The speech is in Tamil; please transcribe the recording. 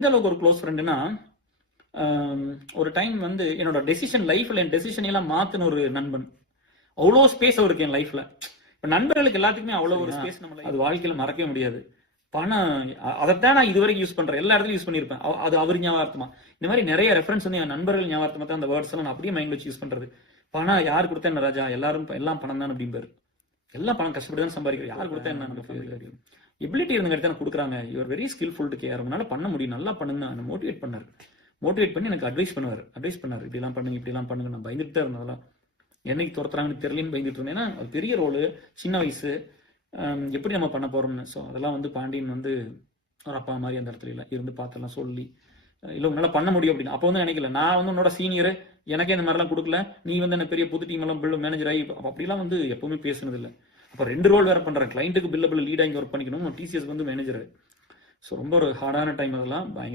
எந்த அளவுக்கு ஒரு க்ளோஸ் ஃப்ரெண்டுனா, ஒரு டைம் வந்து என்னோட டெசிஷன் லைஃப்ல என் டெசிஷன் எல்லாம் மாத்தின ஒரு நண்பன். அவ்வளோ ஸ்பேஸ் அவருக்கு என் லைஃப்ல. இப்ப நண்பர்களுக்கு எல்லாத்துக்குமே அவ்வளோ ஒரு ஸ்பேஸ் நம்ம அது வாழ்க்கையில மறக்கவே முடியாது. பணம் அதைத்தான் நான் இதுவரைக்கும் யூஸ் பண்றேன். எல்லா இடத்துலயும் யூஸ் பண்ணியிருப்பேன். அது அவர் ஞாபகார்த்தமா. இந்த மாதிரி நிறைய ரெஃபரன்ஸ் வந்து என் நண்பர்கள் ஞாபகார்த்தமா தான் அந்த வேர்ட்ஸ் எல்லாம் நான் அப்படியே மைண்ட்ல வச்சு யூஸ் பண்றது. பணம் யார் கொடுத்தா என்ன ராஜா, எல்லாரும் எல்லாம் பணம் தான் அப்படிம்பாரு. எல்லாம் பணம் கஷ்டப்பட்டு தான் சம்பாதிக்கிறோம். யார் கொடுத்தா என்ன நமக்கு எபிலிட்டி இருந்தங்காட்டி தான் கொடுக்குறாங்க. You are very skilful to care. உங்களால பண்ண முடியும், நல்லா பண்ணுங்க. என்ன மோட்டிவேட் பண்ணாரு. மோட்டிவேட் பண்ணி எனக்கு அட்வைஸ் பண்ணாரு. இப்படிலாம் பண்ணுங்க, இப்படிலாம் பண்ணுங்க. நான் பயந்துட்டு தான் இருந்ததெல்லாம். என்னைக்கு துரத்துறாங்கன்னு தெரியலன்னு பயந்துட்டு இருந்தேன். ஏன்னா அது பெரிய ரோலு, சின்ன வயசு, எப்படி நம்ம பண்ண போறோம்னு. ஸோ அதெல்லாம் வந்து பாண்டியன் வந்து ஒரு அப்பா மாதிரி அந்த இடத்துல இருந்து பார்த்தெல்லாம் சொல்லி, இல்லை உன்னால பண்ண முடியும் அப்படின்னு. அப்போ வந்து நினைக்கல, நான் வந்து உன்னோட சீனியர், எனக்கே இந்த மாதிரிலாம் கொடுக்கல, நீ வந்து என்ன பெரிய புது டீம் எல்லாம் பில் மேனேஜர் ஆகி அப்படிலாம் வந்து எப்பவுமே பேசுனது இல்லை. அப்போ 2 ரோல் வேற பண்றேன். கிளைண்ட்டுக்கு பில்லபிள் லீடா இங்கே ஒர்க் பண்ணிக்கணும், டிசிஎஸ் வந்து மேனேஜர். ஸோ ரொம்ப ஒரு ஹார்டான டைம் அதெல்லாம். பயங்கர